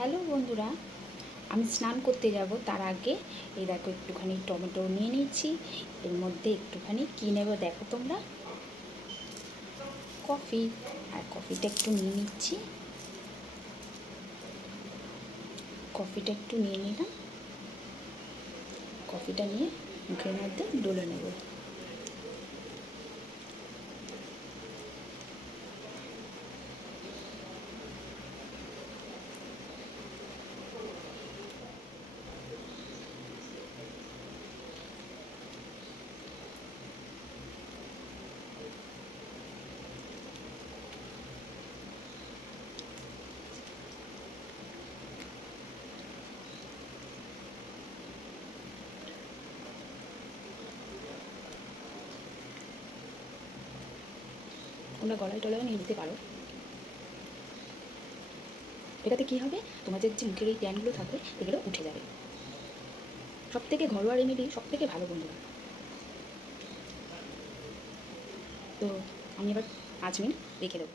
Hello বন্ধুরা, আমি স্নান করতে যাব। তার আগে এই দেখো একটুখানি টমেটো নিয়ে নিচ্ছি এর মধ্যে একটুখানি কী নেব দেখো তোমরা? কফি। আর কফিটা একটু নিয়ে নিচ্ছি। কফিটা একটু নিয়ে নিলাম। কফিটা নিয়ে মুখের মধ্যে ডলে নেব। তোমরা গলায় টলায় নিয়ে নিতে পারো। এটাতে কী হবে? তোমাদের যে মুখের এই ট্যানগুলো থাকবে, এগুলো উঠে যাবে। সব থেকে ঘরোয়া রেমেডি সব থেকে ভালো বন্ধুরা। তো আমি এবার পাঁচ মিনিট রেখে দেবো।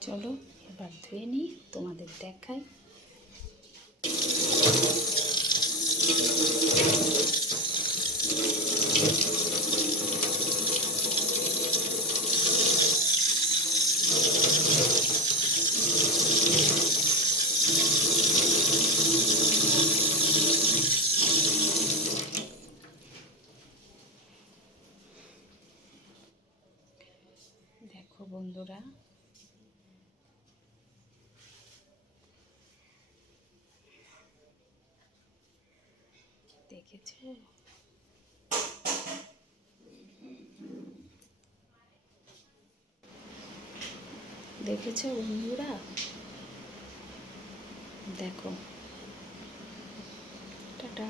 চলো, এবার ধুয়ে নিই, তোমাদের দেখাই। দেখো বন্ধুরা। দেখেছ? দেখেছ বন্ধুরা? দেখো। টাটা।